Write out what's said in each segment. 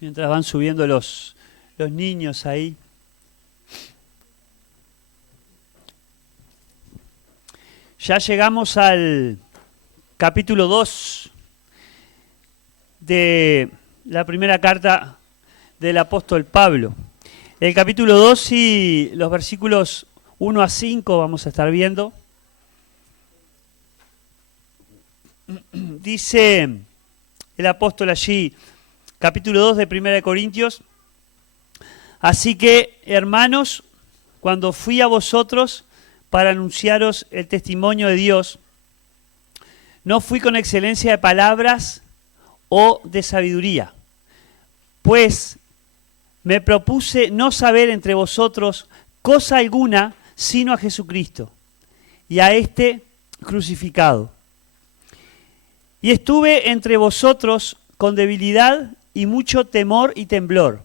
Mientras van subiendo los niños ahí. Ya llegamos al capítulo 2 de la primera carta del apóstol Pablo. El capítulo 2 y los versículos 1 a 5 vamos a estar viendo. Dice el apóstol allí, capítulo 2 de Primera de Corintios: así que, hermanos, cuando fui a vosotros para anunciaros el testimonio de Dios, no fui con excelencia de palabras o de sabiduría, pues me propuse no saber entre vosotros cosa alguna sino a Jesucristo y a este crucificado. Y estuve entre vosotros con debilidad y mucho temor y temblor.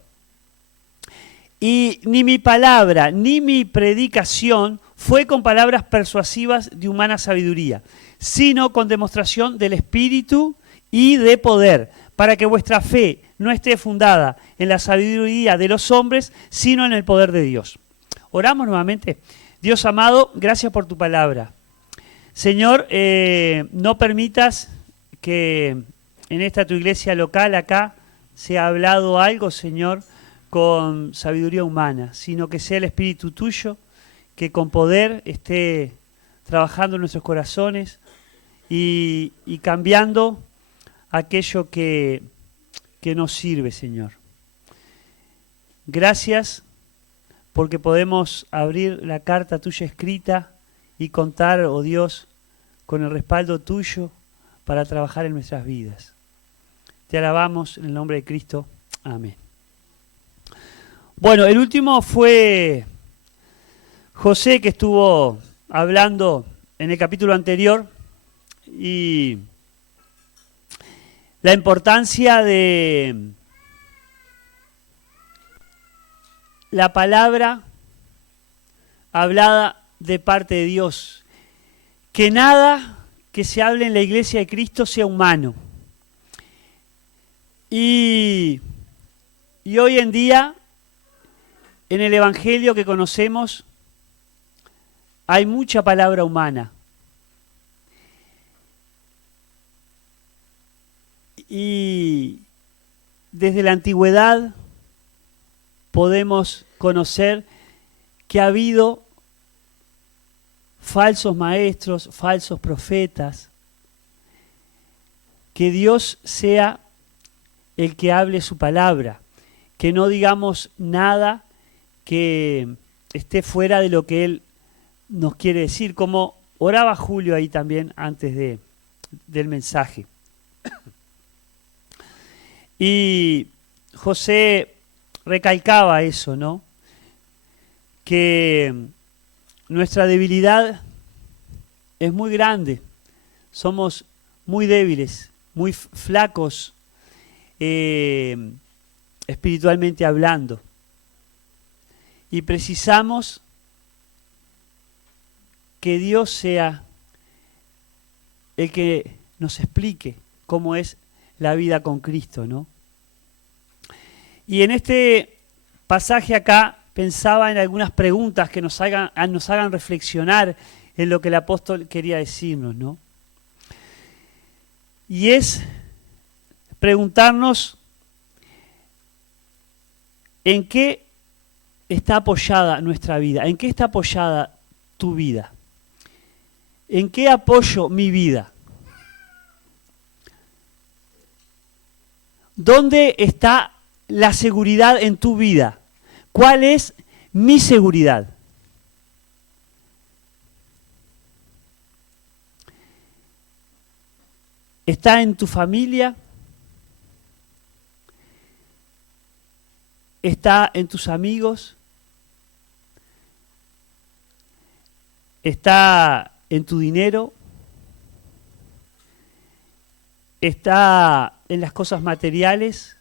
Y ni mi palabra ni mi predicación fue con palabras persuasivas de humana sabiduría, sino con demostración del Espíritu y de poder, para que vuestra fe no esté fundada en la sabiduría de los hombres, sino en el poder de Dios. Oramos nuevamente. Dios amado, gracias por tu palabra. Señor, no permitas que en esta tu iglesia local acá se ha hablado algo, Señor, con sabiduría humana, sino que sea el Espíritu tuyo que con poder esté trabajando en nuestros corazones y cambiando aquello que nos sirve, Señor. Gracias porque podemos abrir la carta tuya escrita y contar, oh Dios, con el respaldo tuyo para trabajar en nuestras vidas. Te alabamos en el nombre de Cristo. Amén. Bueno, el último fue José, que estuvo hablando en el capítulo anterior, y la importancia de la palabra hablada de parte de Dios. Que nada que se hable en la iglesia de Cristo sea humano. Y hoy en día, en el Evangelio que conocemos, hay mucha palabra humana. Y desde la antigüedad podemos conocer que ha habido falsos maestros, falsos profetas. Que Dios sea el que hable su palabra, que no digamos nada que esté fuera de lo que Él nos quiere decir, como oraba Julio ahí también antes del mensaje. Y José recalcaba eso, ¿no? Que nuestra debilidad es muy grande, somos muy débiles, muy flacos espiritualmente hablando, y precisamos que Dios sea el que nos explique cómo es la vida con Cristo, ¿no? Y en este pasaje acá pensaba en algunas preguntas que nos hagan reflexionar en lo que el apóstol quería decirnos, ¿no? Y es preguntarnos en qué está apoyada nuestra vida, en qué está apoyada tu vida, en qué apoyo mi vida, dónde está la seguridad en tu vida, cuál es mi seguridad. ¿Está en tu familia? ¿Está en tus amigos? ¿Está en tu dinero? ¿Está en las cosas materiales?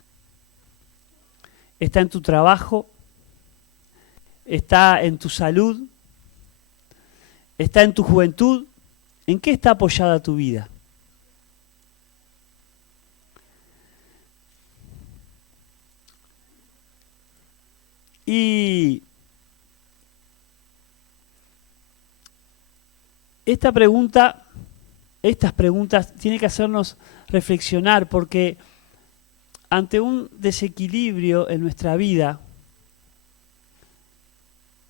¿Está en tu trabajo? ¿Está en tu salud? ¿Está en tu juventud? ¿En qué está apoyada tu vida? Y estas preguntas tienen que hacernos reflexionar, porque ante un desequilibrio en nuestra vida,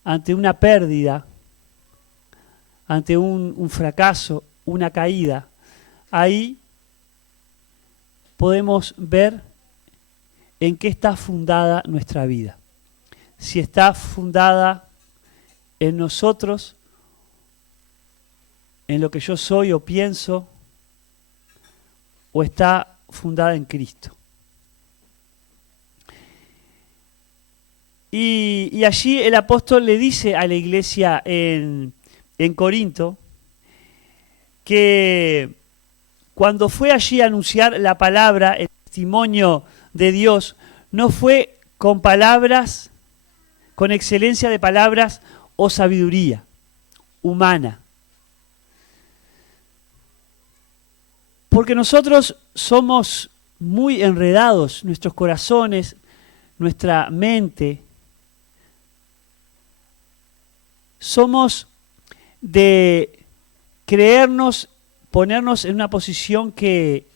ante una pérdida, ante un fracaso, una caída, ahí podemos ver en qué está fundada nuestra vida. Si está fundada en nosotros, en lo que yo soy o pienso, o está fundada en Cristo. Y allí el apóstol le dice a la iglesia en Corinto que cuando fue allí a anunciar la palabra, el testimonio de Dios, no fue con palabras, con excelencia de palabras o sabiduría humana. Porque nosotros somos muy enredados, nuestros corazones, nuestra mente. Somos de creernos, ponernos en una posición que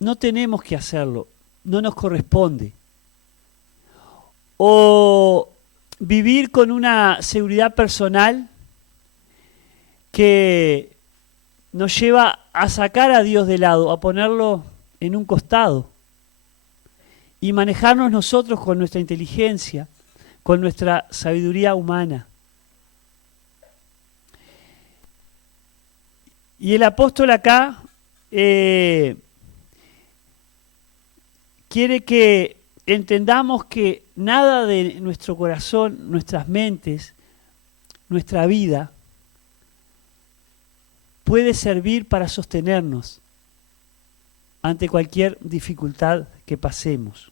no tenemos que hacerlo, no nos corresponde. O vivir con una seguridad personal que nos lleva a sacar a Dios de lado, a ponerlo en un costado y manejarnos nosotros con nuestra inteligencia, con nuestra sabiduría humana. Y el apóstol acá quiere que entendamos que nada de nuestro corazón, nuestras mentes, nuestra vida puede servir para sostenernos ante cualquier dificultad que pasemos.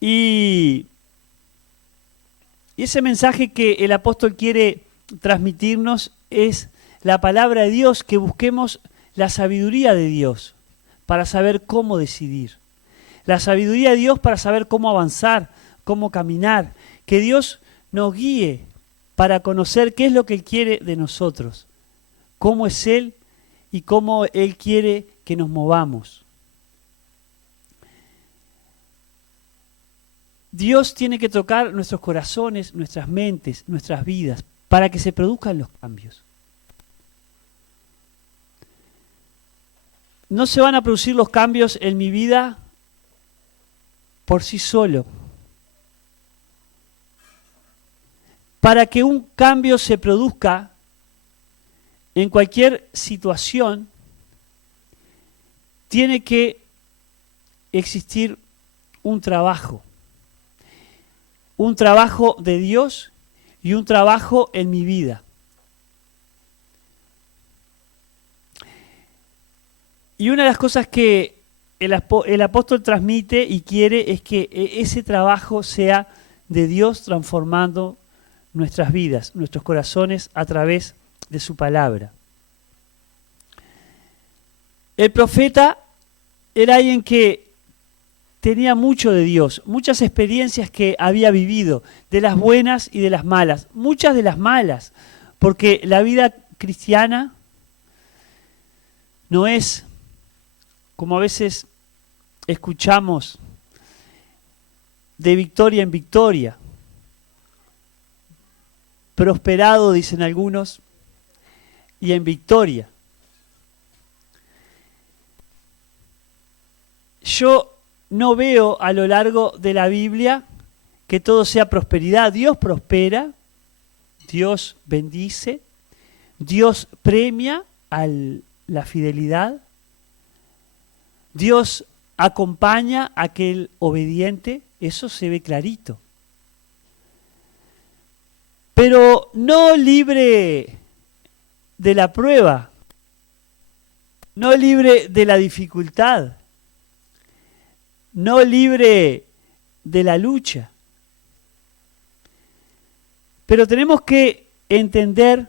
Y ese mensaje que el apóstol quiere transmitirnos es la palabra de Dios, que busquemos la sabiduría de Dios para saber cómo decidir. La sabiduría de Dios para saber cómo avanzar, cómo caminar. Que Dios nos guíe para conocer qué es lo que Él quiere de nosotros, cómo es Él y cómo Él quiere que nos movamos. Dios tiene que tocar nuestros corazones, nuestras mentes, nuestras vidas, para que se produzcan los cambios. No se van a producir los cambios en mi vida por sí solo. Para que un cambio se produzca en cualquier situación, tiene que existir un trabajo de Dios y un trabajo en mi vida. Y una de las cosas que el apóstol transmite y quiere es que ese trabajo sea de Dios transformando nuestras vidas, nuestros corazones a través de su palabra. El profeta era alguien que tenía mucho de Dios, muchas experiencias que había vivido, de las buenas y de las malas, muchas de las malas, porque la vida cristiana no es, como a veces escuchamos, de victoria en victoria. Prosperado, dicen algunos, y en victoria. Yo no veo a lo largo de la Biblia que todo sea prosperidad. Dios prospera, Dios bendice, Dios premia a la fidelidad, Dios acompaña a aquel obediente, eso se ve clarito. Pero no libre de la prueba, no libre de la dificultad, no libre de la lucha. Pero tenemos que entender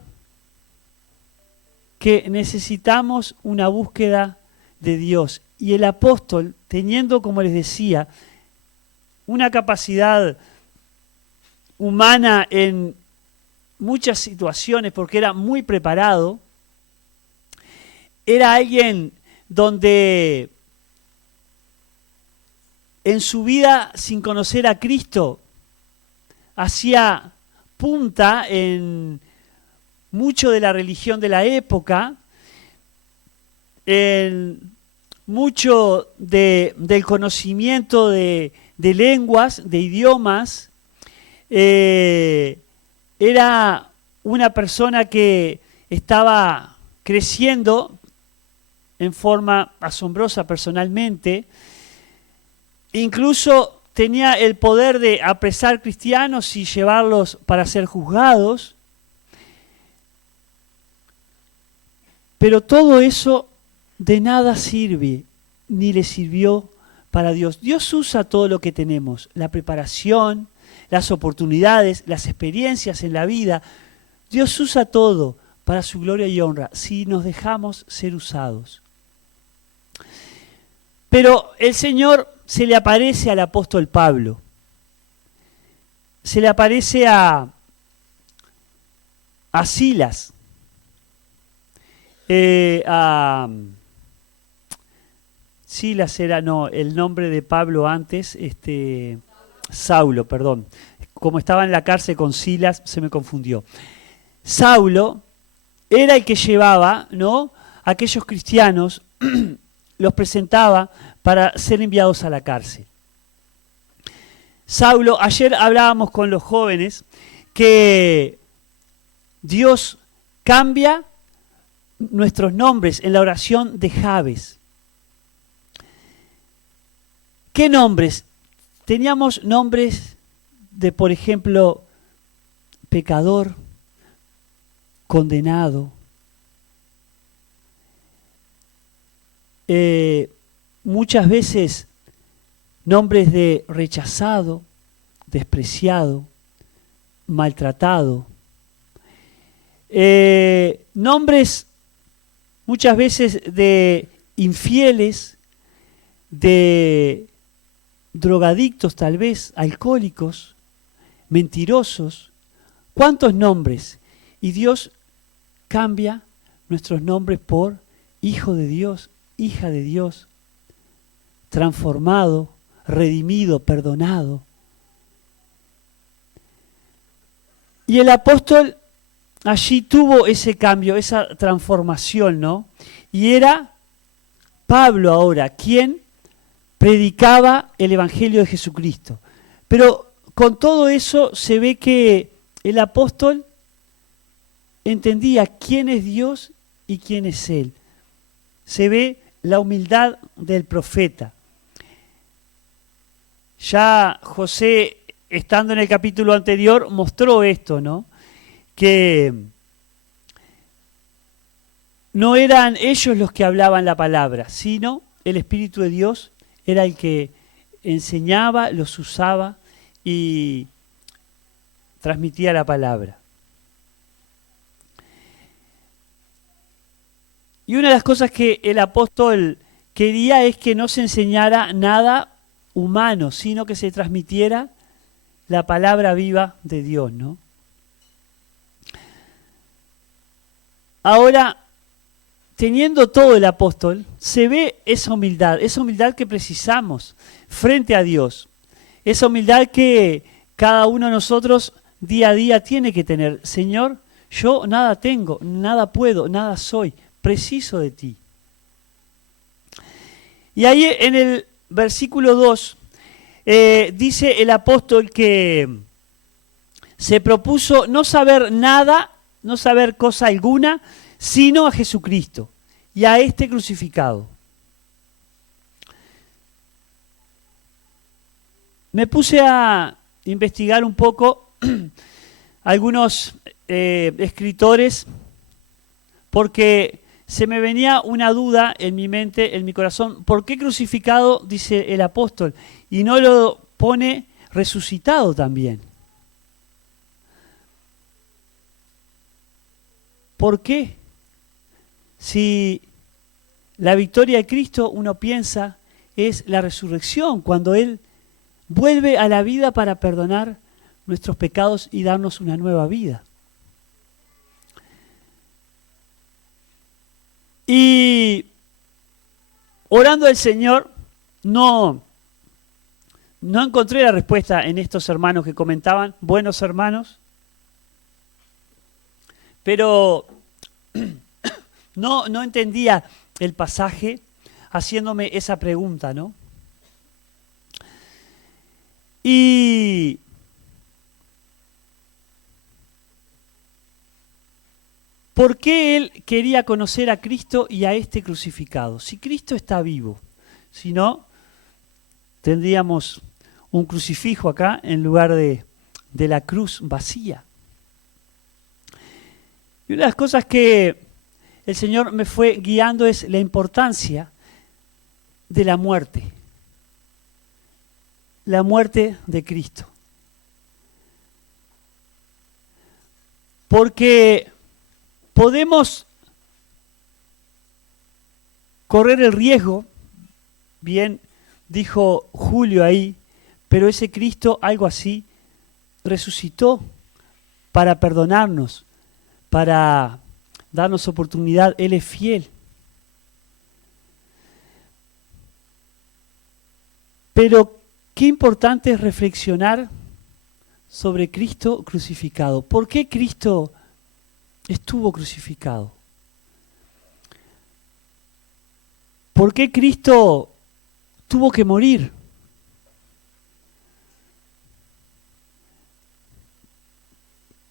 que necesitamos una búsqueda de Dios Y el apóstol, teniendo, como les decía, una capacidad humana en muchas situaciones, porque era muy preparado, era alguien donde en su vida sin conocer a Cristo hacía punta en mucho de la religión de la época, en mucho del conocimiento de lenguas, de idiomas. Era una persona que estaba creciendo en forma asombrosa personalmente. Incluso tenía el poder de apresar cristianos y llevarlos para ser juzgados. Pero todo eso de nada sirve, ni le sirvió para Dios. Dios usa todo lo que tenemos, la preparación, las oportunidades, las experiencias en la vida. Dios usa todo para su gloria y honra, si nos dejamos ser usados. Pero el Señor se le aparece al apóstol Pablo, se le aparece a Silas, Silas era, no, el nombre de Pablo antes, Saulo, perdón. Como estaba en la cárcel con Silas, se me confundió. Saulo era el que llevaba, ¿no?, a aquellos cristianos, los presentaba para ser enviados a la cárcel. Saulo, ayer hablábamos con los jóvenes que Dios cambia nuestros nombres en la oración de Jabes. ¿Qué nombres? Teníamos nombres de, por ejemplo, pecador, condenado, muchas veces nombres de rechazado, despreciado, maltratado, nombres muchas veces de infieles, de drogadictos tal vez, alcohólicos, mentirosos. ¿Cuántos nombres? Y Dios cambia nuestros nombres por hijo de Dios, hija de Dios, transformado, redimido, perdonado. Y el apóstol allí tuvo ese cambio, esa transformación, ¿no? Y era Pablo ahora quien predicaba el Evangelio de Jesucristo. Pero con todo eso se ve que el apóstol entendía quién es Dios y quién es Él. Se ve la humildad del profeta. Ya José, estando en el capítulo anterior, mostró esto, ¿no? Que no eran ellos los que hablaban la palabra, sino el Espíritu de Dios era el que enseñaba, los usaba y transmitía la palabra. Y una de las cosas que el apóstol quería es que no se enseñara nada humano, sino que se transmitiera la palabra viva de Dios, ¿no? Ahora, teniendo todo el apóstol, se ve esa humildad que precisamos frente a Dios, esa humildad que cada uno de nosotros día a día tiene que tener. Señor, yo nada tengo, nada puedo, nada soy, preciso de ti. Y ahí en el versículo 2 dice el apóstol que se propuso no saber nada, no saber cosa alguna, sino a Jesucristo y a este crucificado. Me puse a investigar un poco algunos escritores porque se me venía una duda en mi mente, en mi corazón. ¿Por qué crucificado, dice el apóstol, y no lo pone resucitado también? ¿Por qué? Si La victoria de Cristo, uno piensa, es la resurrección, cuando Él vuelve a la vida para perdonar nuestros pecados y darnos una nueva vida. Y orando al Señor, no encontré la respuesta en estos hermanos que comentaban, buenos hermanos, pero no entendía el pasaje haciéndome esa pregunta, ¿no? Y ¿por qué él quería conocer a Cristo y a este crucificado? Si Cristo está vivo, si no, tendríamos un crucifijo acá en lugar de la cruz vacía. Y una de las cosas que el Señor me fue guiando es la importancia de la muerte de Cristo. Porque podemos correr el riesgo, bien dijo Julio ahí, pero ese Cristo, algo así, resucitó para perdonarnos, para darnos oportunidad. Él es fiel. Pero qué importante es reflexionar sobre Cristo crucificado. ¿Por qué Cristo estuvo crucificado? ¿Por qué Cristo tuvo que morir?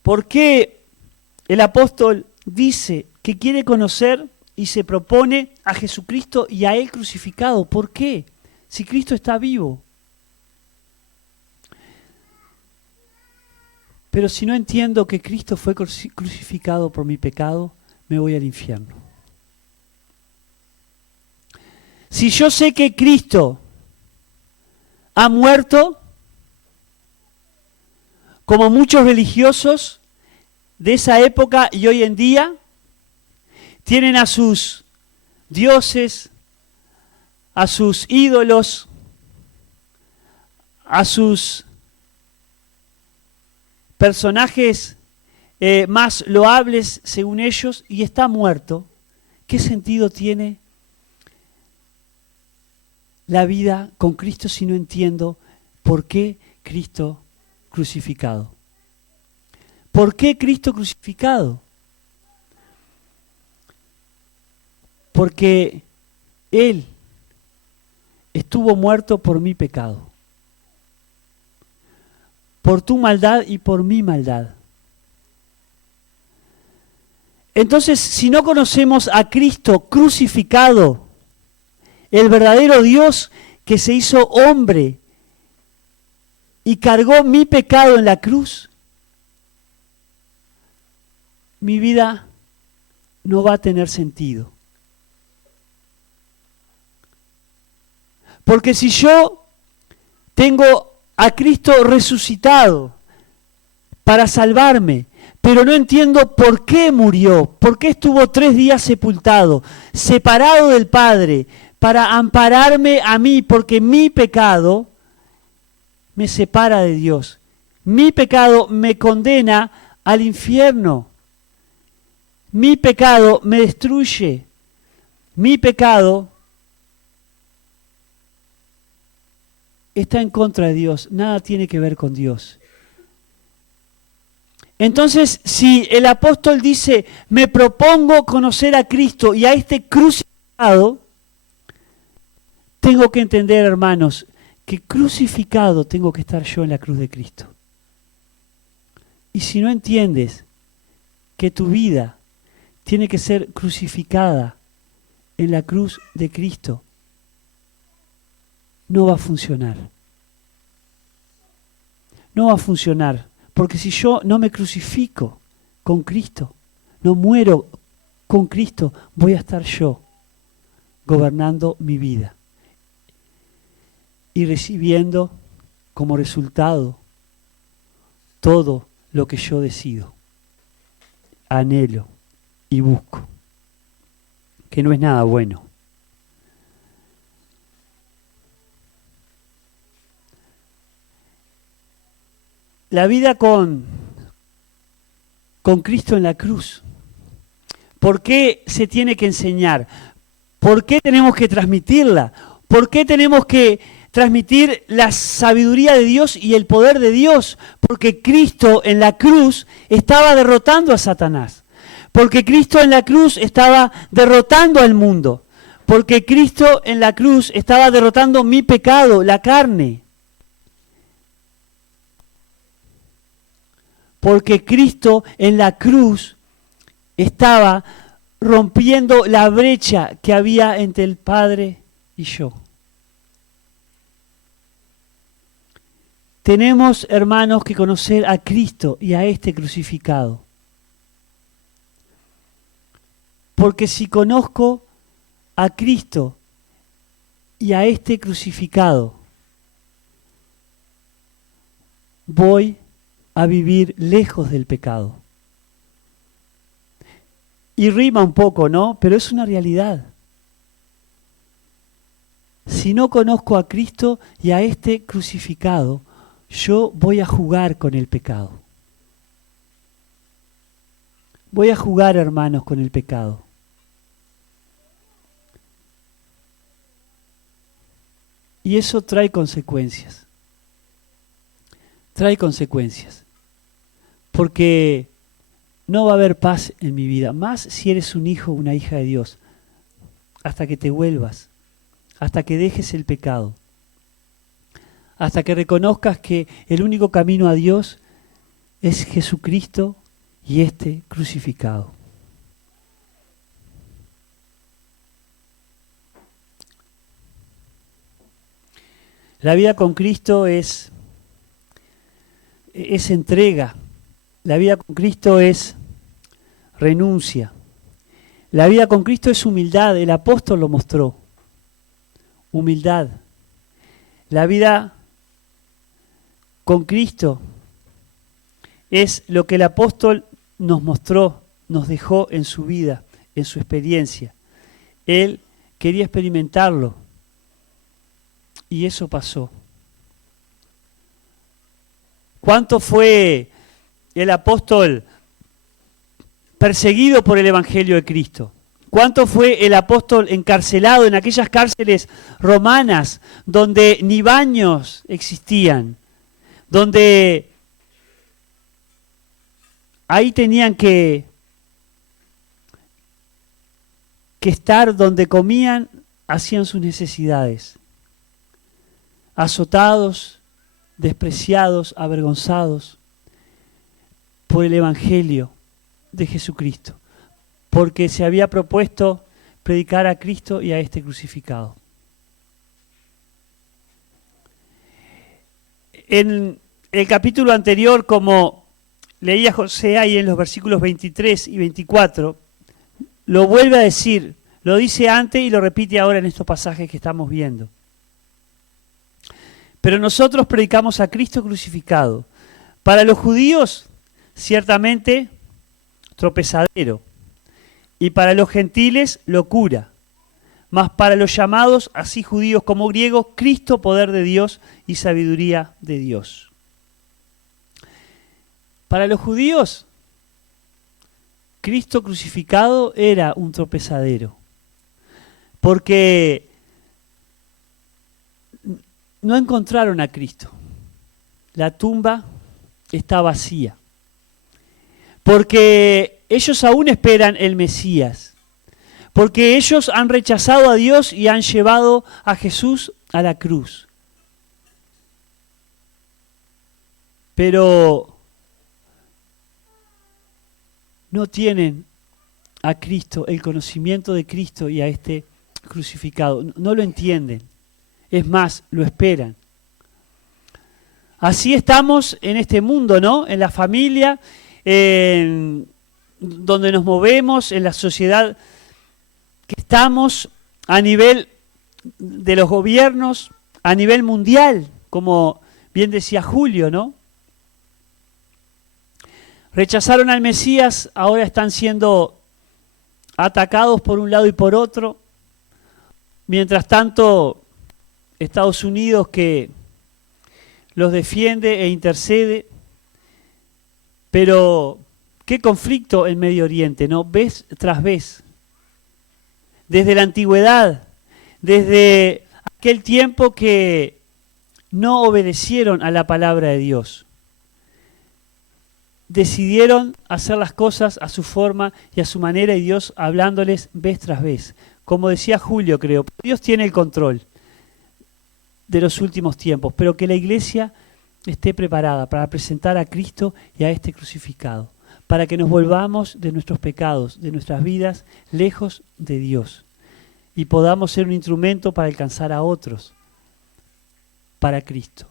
¿Por qué el apóstol dice que quiere conocer y se propone a Jesucristo y a Él crucificado? ¿Por qué? Si Cristo está vivo. Pero si no entiendo que Cristo fue crucificado por mi pecado, me voy al infierno. Si yo sé que Cristo ha muerto, como muchos religiosos de esa época y hoy en día, tienen a sus dioses, a sus ídolos, a sus personajes más loables según ellos, y está muerto, ¿qué sentido tiene la vida con Cristo si no entiendo por qué Cristo crucificado? ¿Por qué Cristo crucificado? Porque Él estuvo muerto por mi pecado, por tu maldad y por mi maldad. Entonces, si no conocemos a Cristo crucificado, el verdadero Dios que se hizo hombre y cargó mi pecado en la cruz, mi vida no va a tener sentido. Porque si yo tengo a Cristo resucitado para salvarme, pero no entiendo por qué murió, por qué estuvo 3 días sepultado, separado del Padre, para ampararme a mí, porque mi pecado me separa de Dios. Mi pecado me condena al infierno. Mi pecado me destruye. Mi pecado está en contra de Dios, nada tiene que ver con Dios. Entonces, si el apóstol dice, me propongo conocer a Cristo y a este crucificado, tengo que entender, hermanos, que crucificado tengo que estar yo en la cruz de Cristo. Y si no entiendes que tu vida tiene que ser crucificada en la cruz de Cristo, no va a funcionar. No va a funcionar, porque si yo no me crucifico con Cristo, no muero con Cristo, voy a estar yo gobernando mi vida y recibiendo como resultado todo lo que yo decido, anhelo y busco, que no es nada bueno. la vida con Cristo en la cruz. ¿Por qué se tiene que enseñar? ¿Por qué tenemos que transmitirla? ¿Por qué tenemos que transmitir la sabiduría de Dios y el poder de Dios? Porque Cristo en la cruz estaba derrotando a Satanás. Porque Cristo en la cruz estaba derrotando al mundo. Porque Cristo en la cruz estaba derrotando mi pecado, la carne. Porque Cristo en la cruz estaba rompiendo la brecha que había entre el Padre y yo. Tenemos, hermanos, que conocer a Cristo y a este crucificado. Porque si conozco a Cristo y a este crucificado, voy a vivir lejos del pecado. Y rima un poco, ¿no? Pero es una realidad. Si no conozco a Cristo y a este crucificado, yo voy a jugar con el pecado. Voy a jugar, hermanos, con el pecado. Y eso trae consecuencias. Trae consecuencias. Porque no va a haber paz en mi vida, más si eres un hijo o una hija de Dios, hasta que te vuelvas, hasta que dejes el pecado, hasta que reconozcas que el único camino a Dios es Jesucristo y este crucificado. La vida con Cristo es entrega. La vida con Cristo es renuncia. La vida con Cristo es humildad. El apóstol lo mostró. Humildad. La vida con Cristo es lo que el apóstol nos mostró, nos dejó en su vida, en su experiencia. Él quería experimentarlo. Y eso pasó. ¿Cuánto fue el apóstol perseguido por el Evangelio de Cristo? ¿Cuánto fue el apóstol encarcelado en aquellas cárceles romanas donde ni baños existían? Donde ahí tenían que estar donde comían, hacían sus necesidades. Azotados, despreciados, avergonzados por el Evangelio de Jesucristo, porque se había propuesto predicar a Cristo y a este crucificado. En el capítulo anterior, como leía José ahí en los versículos 23 y 24, lo vuelve a decir, lo dice antes y lo repite ahora en estos pasajes que estamos viendo. Pero nosotros predicamos a Cristo crucificado. Para los judíos, ciertamente, tropezadero. Y para los gentiles, locura. Mas para los llamados, así judíos como griegos, Cristo, poder de Dios y sabiduría de Dios. Para los judíos, Cristo crucificado era un tropezadero. Porque no encontraron a Cristo. La tumba está vacía. Porque ellos aún esperan el Mesías. Porque ellos han rechazado a Dios y han llevado a Jesús a la cruz. Pero no tienen a Cristo, el conocimiento de Cristo y a este crucificado. No lo entienden. Es más, lo esperan. Así estamos en este mundo, ¿no? En la familia, donde nos movemos, en la sociedad que estamos, a nivel de los gobiernos, a nivel mundial, como bien decía Julio, ¿no? Rechazaron al Mesías, ahora están siendo atacados por un lado y por otro. Mientras tanto, Estados Unidos que los defiende e intercede, Pero qué conflicto en Medio Oriente, ¿no? Vez tras vez. Desde la antigüedad, desde aquel tiempo que no obedecieron a la palabra de Dios. Decidieron hacer las cosas a su forma y a su manera, y Dios hablándoles vez tras vez. Como decía Julio, creo, Dios tiene el control de los últimos tiempos, pero que la iglesia esté preparada para presentar a Cristo y a este crucificado, para que nos volvamos de nuestros pecados, de nuestras vidas, lejos de Dios, y podamos ser un instrumento para alcanzar a otros, para Cristo.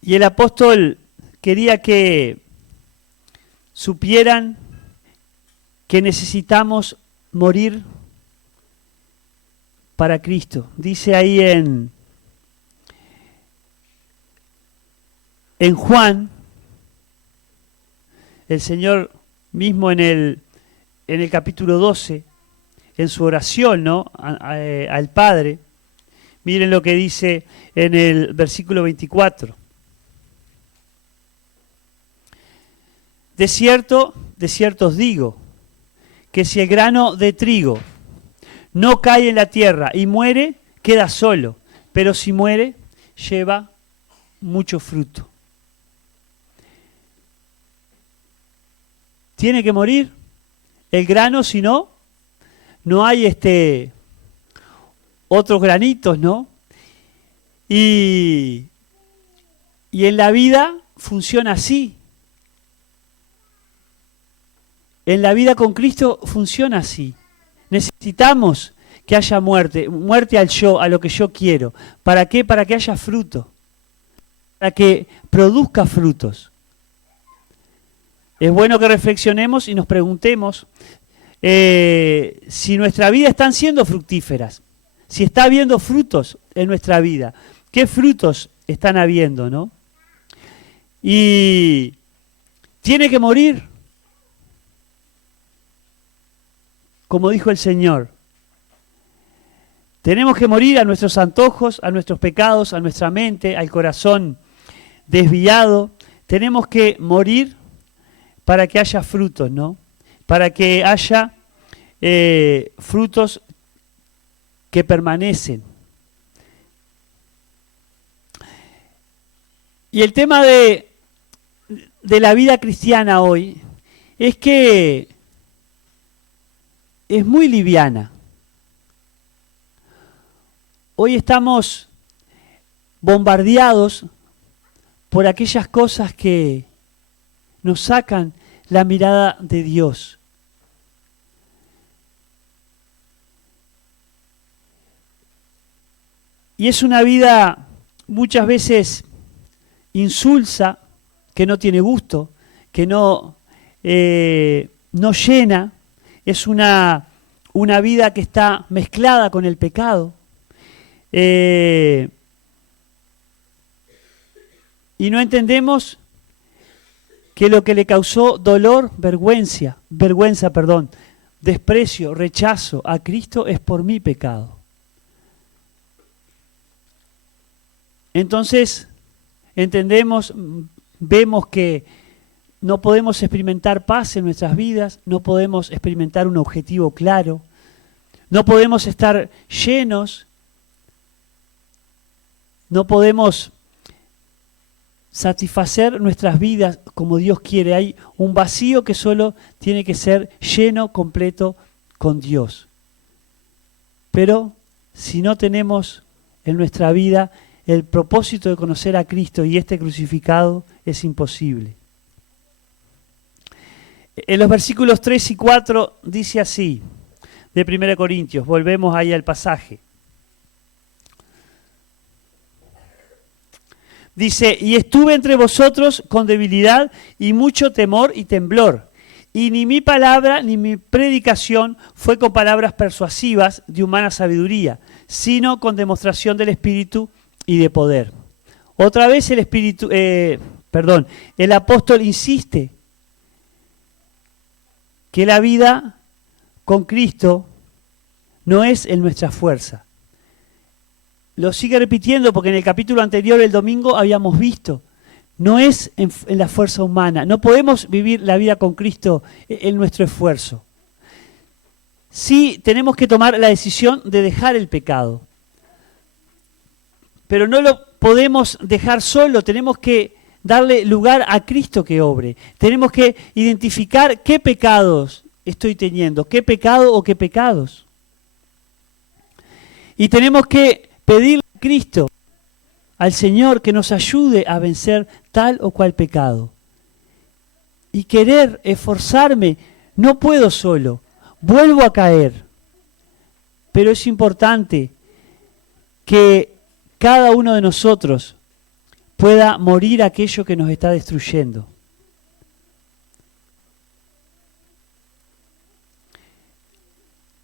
Y el apóstol quería que supieran que necesitamos morir para Cristo. Dice ahí en Juan, el Señor mismo en el capítulo 12, en su oración, ¿no? Al Padre, miren lo que dice en el versículo 24. De cierto os digo, que si el grano de trigo no cae en la tierra y muere, queda solo, pero si muere, lleva mucho fruto. Tiene que morir el grano, si no, no hay otros granitos, ¿no? Y en la vida funciona así. En la vida con Cristo funciona así. Necesitamos que haya muerte al yo, a lo que yo quiero. ¿Para qué? Para que haya fruto, para que produzca frutos. Es bueno que reflexionemos y nos preguntemos si nuestra vida están siendo fructíferas, si está habiendo frutos en nuestra vida. ¿Qué frutos están habiendo, no? Y tiene que morir. Como dijo el Señor, tenemos que morir a nuestros antojos, a nuestros pecados, a nuestra mente, al corazón desviado. Tenemos que morir para que haya frutos, ¿no? Para que haya frutos que permanecen. Y el tema de la vida cristiana hoy es que es muy liviana. Hoy estamos bombardeados por aquellas cosas que nos sacan la mirada de Dios. Y es una vida muchas veces insulsa, que no tiene gusto, que no llena. Es una vida que está mezclada con el pecado. Y no entendemos que lo que le causó dolor, desprecio, rechazo a Cristo es por mi pecado. Entonces, vemos que no podemos experimentar paz en nuestras vidas, no podemos experimentar un objetivo claro, no podemos estar llenos, no podemos satisfacer nuestras vidas como Dios quiere. Hay un vacío que solo tiene que ser lleno, completo con Dios. Pero si no tenemos en nuestra vida el propósito de conocer a Cristo y este crucificado, es imposible. En los versículos 3 y 4 dice así, de 1 Corintios, volvemos ahí al pasaje. Dice, y estuve entre vosotros con debilidad y mucho temor y temblor, y ni mi palabra ni mi predicación fue con palabras persuasivas de humana sabiduría, sino con demostración del Espíritu y de poder. Otra vez el apóstol insiste que la vida con Cristo no es en nuestra fuerza. lo sigue repitiendo porque en el capítulo anterior, el domingo, habíamos visto. No es en la fuerza humana. No podemos vivir la vida con Cristo en nuestro esfuerzo. Sí tenemos que tomar la decisión de dejar el pecado. Pero no lo podemos dejar solo. Tenemos que darle lugar a Cristo que obre. Tenemos que identificar qué pecados estoy teniendo, qué pecado o qué pecados. Y tenemos que pedirle a Cristo, al Señor, que nos ayude a vencer tal o cual pecado. Y querer esforzarme, no puedo solo, vuelvo a caer. Pero es importante que cada uno de nosotros pueda morir aquello que nos está destruyendo.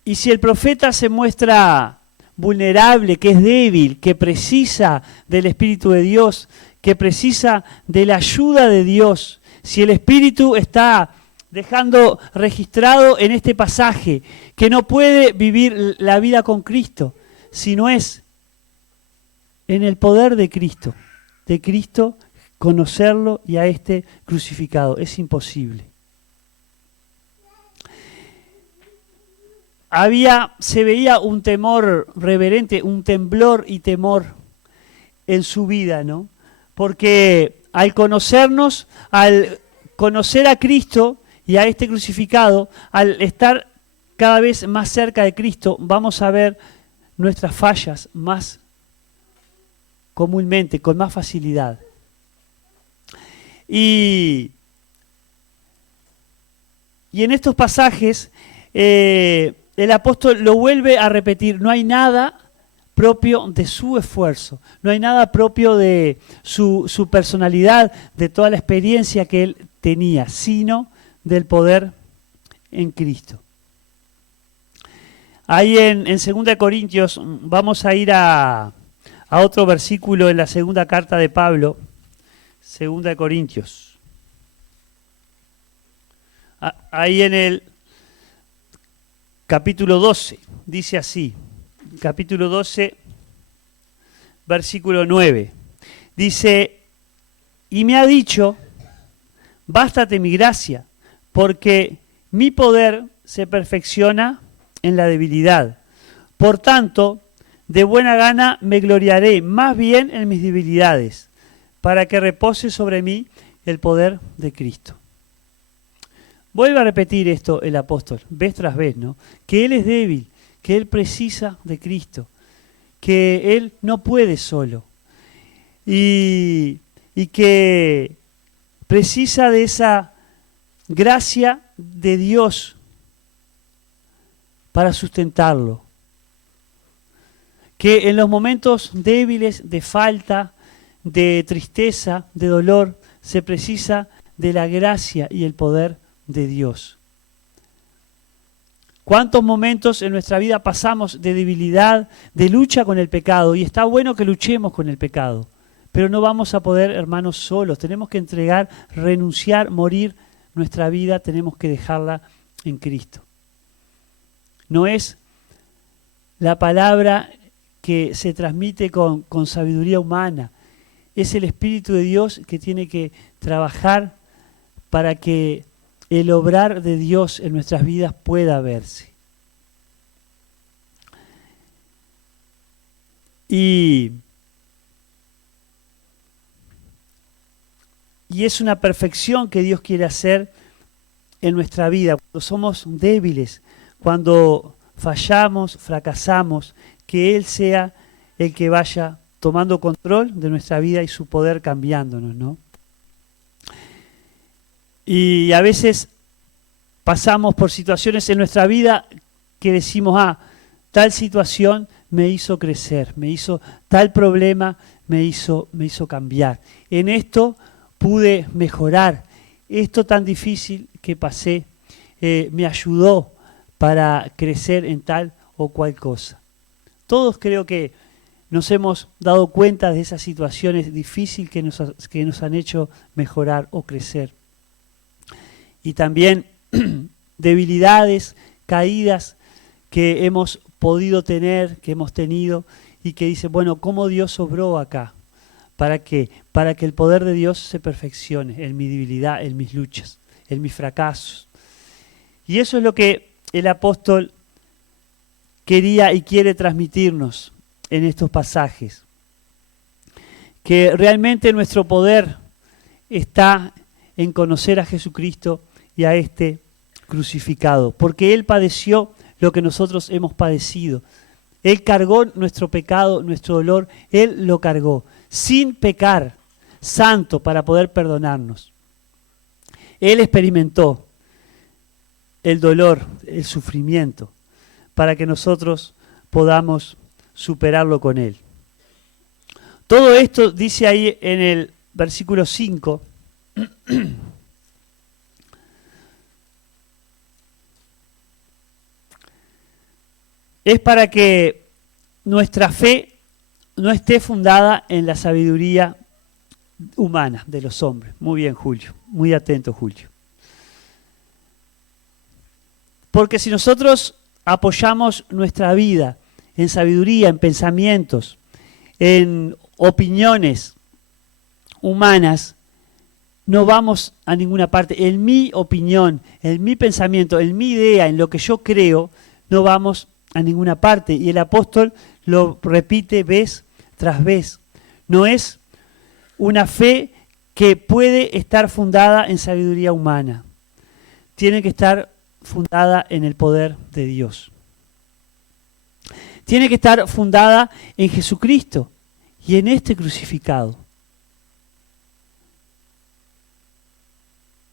Y si el profeta se muestra vulnerable, que es débil, que precisa del Espíritu de Dios, que precisa de la ayuda de Dios, si el Espíritu está dejando registrado en este pasaje que no puede vivir la vida con Cristo, si no es en el poder de Cristo, conocerlo y a este crucificado, es imposible. Se veía un temor reverente, un temblor y temor en su vida, ¿no? Porque al conocernos, al conocer a Cristo y a este crucificado, al estar cada vez más cerca de Cristo, vamos a ver nuestras fallas más comúnmente, con más facilidad. Y en estos pasajes el apóstol lo vuelve a repetir, no hay nada propio de su esfuerzo, no hay nada propio de su personalidad, de toda la experiencia que él tenía, sino del poder en Cristo. Ahí en 2 Corintios vamos a ir a otro versículo en la segunda carta de Pablo, 2 Corintios. Ahí en el capítulo 12, dice así, capítulo 12, versículo 9. Dice, y me ha dicho, bástate mi gracia, porque mi poder se perfecciona en la debilidad. Por tanto, de buena gana me gloriaré más bien en mis debilidades, para que repose sobre mí el poder de Cristo. Vuelve a repetir esto el apóstol, vez tras vez, ¿no? Que él es débil, que él precisa de Cristo, que él no puede solo y que precisa de esa gracia de Dios para sustentarlo. Que en los momentos débiles de falta, de tristeza, de dolor, se precisa de la gracia y el poder de Dios. ¿Cuántos momentos en nuestra vida pasamos de debilidad, de lucha con el pecado? Y está bueno que luchemos con el pecado, pero no vamos a poder, hermanos, solos. Tenemos que entregar, renunciar, morir nuestra vida, tenemos que dejarla en Cristo. No es la palabra que se transmite con sabiduría humana, es el Espíritu de Dios que tiene que trabajar para que el obrar de Dios en nuestras vidas pueda verse. Y es una perfección que Dios quiere hacer en nuestra vida, cuando somos débiles, cuando fallamos, fracasamos, que Él sea el que vaya tomando control de nuestra vida y su poder cambiándonos, ¿no? Y a veces pasamos por situaciones en nuestra vida que decimos, tal situación me hizo crecer, tal problema me hizo cambiar. En esto pude mejorar, esto tan difícil que pasé me ayudó para crecer en tal o cual cosa. Todos creo que nos hemos dado cuenta de esas situaciones difíciles que nos han hecho mejorar o crecer. Y también debilidades, caídas que hemos podido tener, que hemos tenido, y que dice, bueno, ¿cómo Dios obró acá? ¿Para qué? Para que el poder de Dios se perfeccione en mi debilidad, en mis luchas, en mis fracasos. Y eso es lo que el apóstol quería y quiere transmitirnos en estos pasajes. Que realmente nuestro poder está en conocer a Jesucristo y a este crucificado, porque Él padeció lo que nosotros hemos padecido. Él cargó nuestro pecado, nuestro dolor, Él lo cargó, sin pecar, santo, para poder perdonarnos. Él experimentó el dolor, el sufrimiento, para que nosotros podamos superarlo con Él. Todo esto dice ahí en el versículo 5, es para que nuestra fe no esté fundada en la sabiduría humana de los hombres. Muy bien, Julio. Muy atento, Julio. Porque si nosotros apoyamos nuestra vida en sabiduría, en pensamientos, en opiniones humanas, no vamos a ninguna parte. En mi opinión, en mi pensamiento, en mi idea, en lo que yo creo, no vamos a ninguna parte. Y el apóstol lo repite vez tras vez. No es una fe que puede estar fundada en sabiduría humana. Tiene que estar fundada en el poder de Dios. Tiene que estar fundada en Jesucristo y en este crucificado.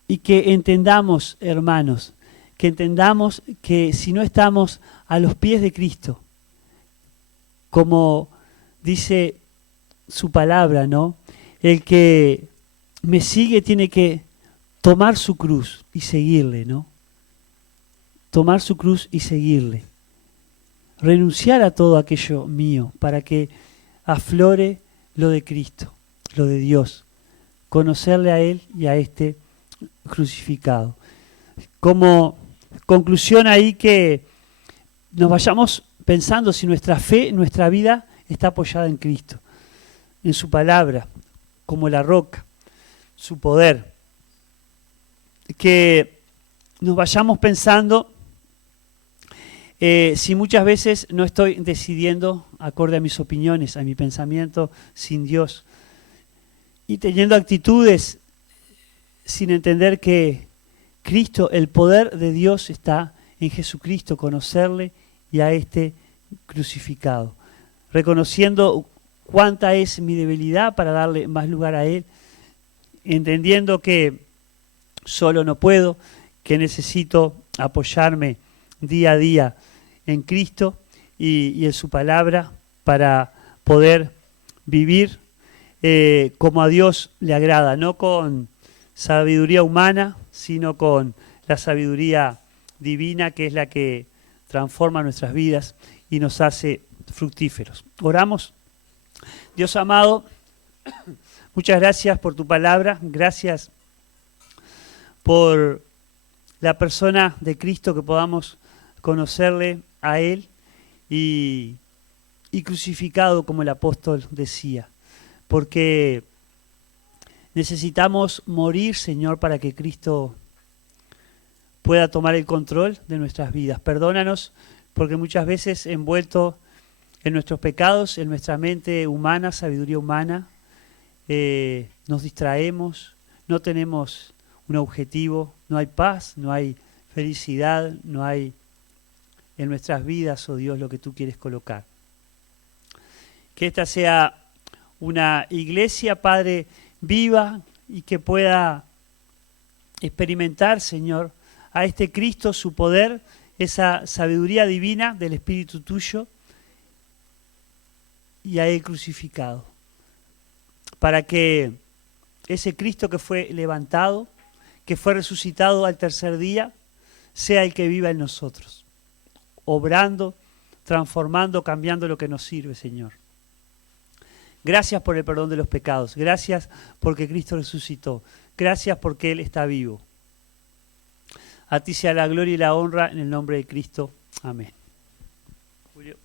Y que entendamos, hermanos, que entendamos que si no estamos a los pies de Cristo, como dice su palabra, ¿no? El que me sigue tiene que tomar su cruz y seguirle, ¿no? Tomar su cruz y seguirle. Renunciar a todo aquello mío para que aflore lo de Cristo, lo de Dios. Conocerle a Él y a este crucificado. Como conclusión ahí que nos vayamos pensando si nuestra fe, nuestra vida está apoyada en Cristo, en su palabra, como la roca, su poder. Que nos vayamos pensando si muchas veces no estoy decidiendo acorde a mis opiniones, a mi pensamiento, sin Dios, y teniendo actitudes sin entender que Cristo, el poder de Dios está en Jesucristo, conocerle y a este crucificado. Reconociendo cuánta es mi debilidad para darle más lugar a Él, entendiendo que solo no puedo, que necesito apoyarme día a día en Cristo y en su palabra para poder vivir como a Dios le agrada, no con sabiduría humana, sino con la sabiduría divina, que es la que transforma nuestras vidas y nos hace fructíferos. Oramos. Dios amado, muchas gracias por tu palabra, gracias por la persona de Cristo, que podamos conocerle a Él y crucificado, como el apóstol decía, porque necesitamos morir, Señor, para que Cristo pueda tomar el control de nuestras vidas. Perdónanos, porque muchas veces envuelto en nuestros pecados, en nuestra mente humana, sabiduría humana, nos distraemos, no tenemos un objetivo, no hay paz, no hay felicidad, no hay en nuestras vidas, oh Dios, lo que tú quieres colocar. Que esta sea una iglesia, Padre, viva y que pueda experimentar, Señor, a este Cristo, su poder, esa sabiduría divina del Espíritu tuyo y a Él crucificado. Para que ese Cristo que fue levantado, que fue resucitado al tercer día, sea el que viva en nosotros, obrando, transformando, cambiando lo que nos sirve, Señor. Gracias por el perdón de los pecados. Gracias porque Cristo resucitó. Gracias porque Él está vivo. A ti sea la gloria y la honra en el nombre de Cristo. Amén. Julio.